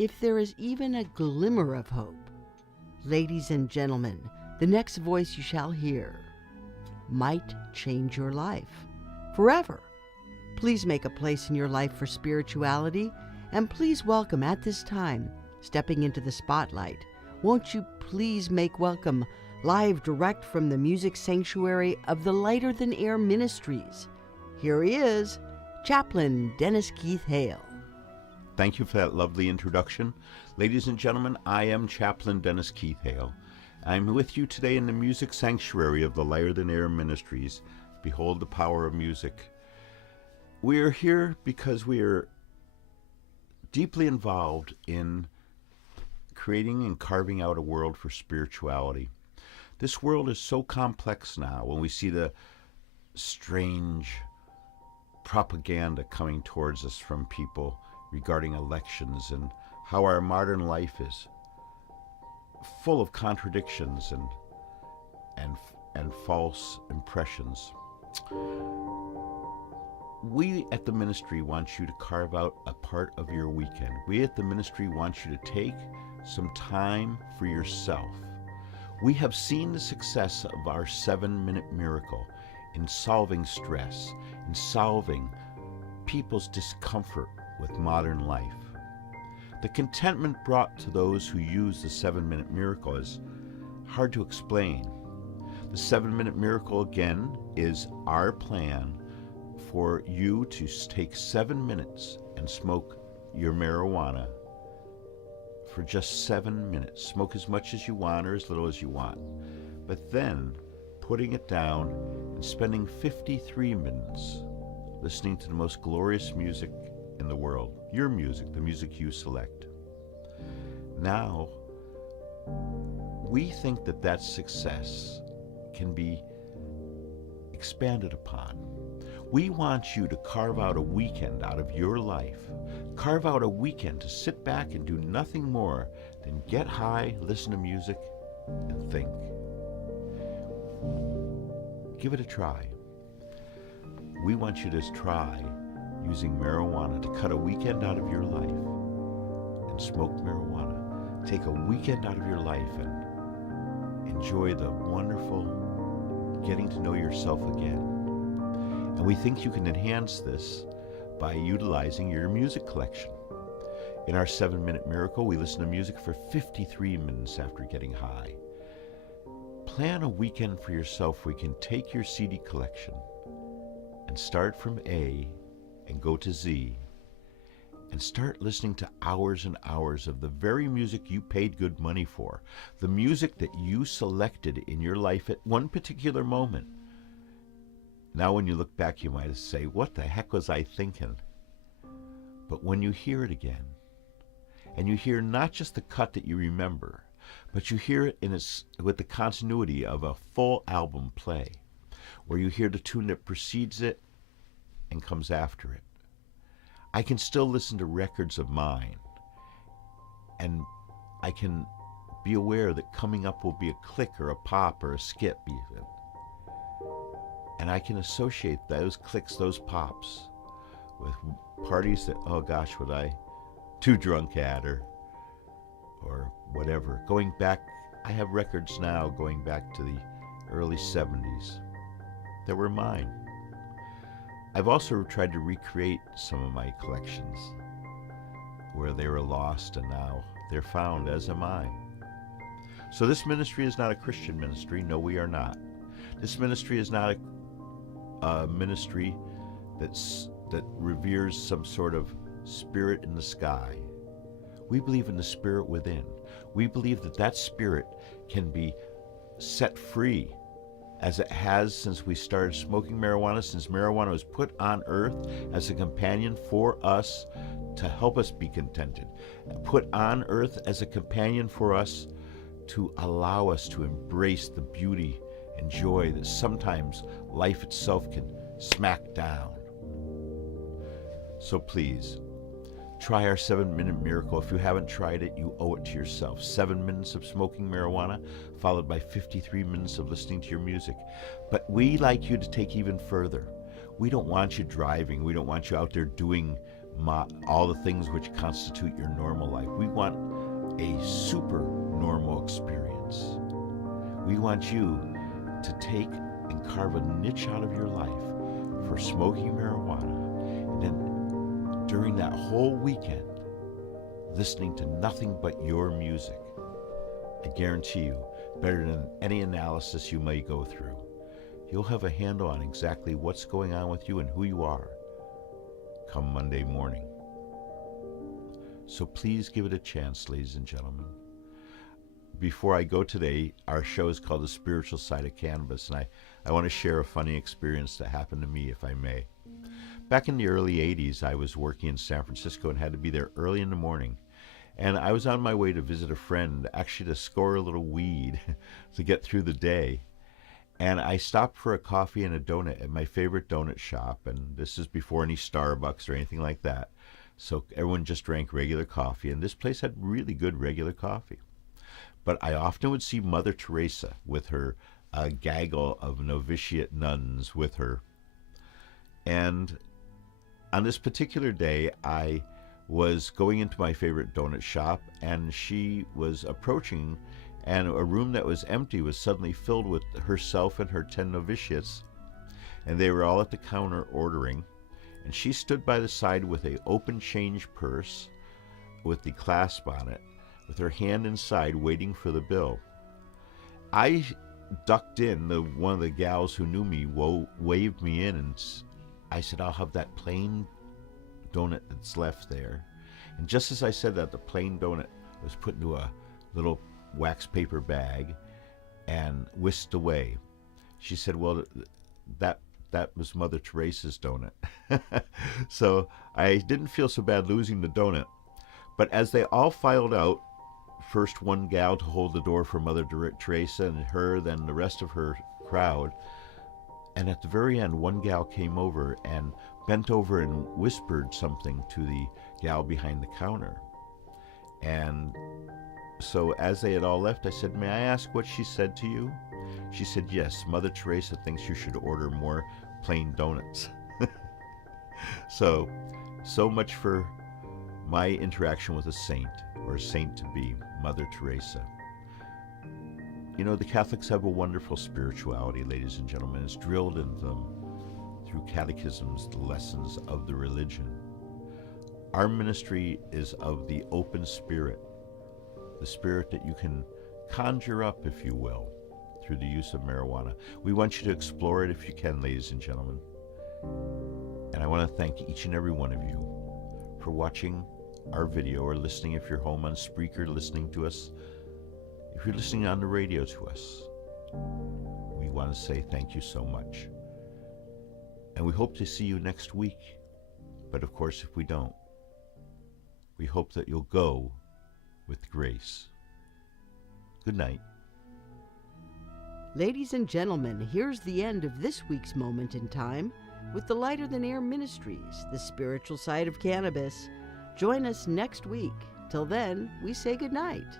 if there is even a glimmer of hope. Ladies and gentlemen, the next voice you shall hear might change your life forever. Please make a place in your life for spirituality, and please welcome at this time, stepping into the spotlight, won't you please make welcome, live direct from the music sanctuary of the Lighter Than Air Ministries. Here he is, Chaplain Dennis Keith Hale. Thank you for that lovely introduction. Ladies and gentlemen, I am Chaplain Dennis Keith Hale. I'm with you today in the music sanctuary of the Lighter Than Air Ministries. Behold the power of music. We are here because we are deeply involved in creating and carving out a world for spirituality. This world is so complex now when we see the strange propaganda coming towards us from people regarding elections and how our modern life is full of contradictions and false impressions. We at the ministry want you to carve out a part of your weekend. We at the ministry want you to take some time for yourself. We have seen the success of our 7-minute miracle in solving stress, in solving people's discomfort with modern life. The contentment brought to those who use the 7-minute miracle is hard to explain. The 7-minute miracle, again, is our plan for you to take 7 minutes and smoke your marijuana for just 7 minutes. Smoke as much as you want or as little as you want. But then putting it down and spending 53 minutes listening to the most glorious music in the world, your music, the music you select. Now, we think that that success can be expanded upon. We want you to carve out a weekend out of your life. Carve out a weekend to sit back and do nothing more than get high, listen to music, and think. Give it a try. We want you to try using marijuana to cut a weekend out of your life and smoke marijuana. Take a weekend out of your life and enjoy the wonderful getting to know yourself again. And we think you can enhance this by utilizing your music collection. In our 7-minute miracle, we listen to music for 53 minutes after getting high. Plan a weekend for yourself where you can take your CD collection and start from A and go to Z and start listening to hours and hours of the very music you paid good money for, the music that you selected in your life at one particular moment. Now when you look back, you might say, what the heck was I thinking? But when you hear it again, and you hear not just the cut that you remember, but you hear it with the continuity of a full album play, where you hear the tune that precedes it and comes after it. I can still listen to records of mine, and I can be aware that coming up will be a click or a pop or a skip even. And I can associate those clicks, those pops, with parties that, oh gosh, was I too drunk at, or whatever. Going back, I have records now going back to the early 70s that were mine. I've also tried to recreate some of my collections where they were lost and now they're found, as am I. So this ministry is not a Christian ministry. No, we are not. This ministry is not a ministry that reveres some sort of spirit in the sky. We believe in the spirit within. We believe that that spirit can be set free, as it has since we started smoking marijuana, since marijuana was put on earth as a companion for us to help us be contented, put on earth as a companion for us to allow us to embrace the beauty and joy that sometimes life itself can smack down. So please, try our 7-minute miracle. If you haven't tried it, you owe it to yourself. 7 minutes of smoking marijuana, followed by 53 minutes of listening to your music. But we like you to take even further. We don't want you driving. We don't want you out there doing all the things which constitute your normal life. We want a super normal experience. We want you to take and carve a niche out of your life for smoking marijuana, and then during that whole weekend, listening to nothing but your music. I guarantee you, better than any analysis you may go through, you'll have a handle on exactly what's going on with you and who you are come Monday morning. So please give it a chance, ladies and gentlemen. Before I go today, our show is called The Spiritual Side of Cannabis, and I want to share a funny experience that happened to me, if I may. Back in the early 80s, I was working in San Francisco and had to be there early in the morning. And I was on my way to visit a friend, actually to score a little weed to get through the day. And I stopped for a coffee and a donut at my favorite donut shop. And this is before any Starbucks or anything like that. So everyone just drank regular coffee. And this place had really good regular coffee. But I often would see Mother Teresa with her gaggle of novitiate nuns with her. And on this particular day, I was going into my favorite donut shop, and she was approaching, and a room that was empty was suddenly filled with herself and her 10 novitiates, and they were all at the counter ordering, and she stood by the side with an open change purse with the clasp on it, with her hand inside waiting for the bill. I ducked in. One of the gals who knew me waved me in, and I said, "I'll have that plain donut that's left there." And just as I said that, the plain donut was put into a little wax paper bag and whisked away. She said, "Well, that was Mother Teresa's donut." So I didn't feel so bad losing the donut. But as they all filed out, first one gal to hold the door for Mother Teresa and her, then the rest of her crowd. And at the very end, one gal came over and bent over and whispered something to the gal behind the counter. And so as they had all left, I said, "May I ask what she said to you?" She said, "Yes, Mother Teresa thinks you should order more plain donuts." So much for my interaction with a saint, or a saint-to-be, Mother Teresa. You know, the Catholics have a wonderful spirituality, ladies and gentlemen. It's drilled into them through catechisms, the lessons of the religion. Our ministry is of the open spirit, the spirit that you can conjure up, if you will, through the use of marijuana. We want you to explore it if you can, ladies and gentlemen. And I want to thank each and every one of you for watching our video or listening if you're home on Spreaker, listening to us. If you're listening on the radio to us, we want to say thank you so much. And we hope to see you next week. But of course, if we don't, we hope that you'll go with grace. Good night. Ladies and gentlemen, here's the end of this week's Moment in Time with the Lighter Than Air Ministries, the spiritual side of cannabis. Join us next week. Till then, we say good night.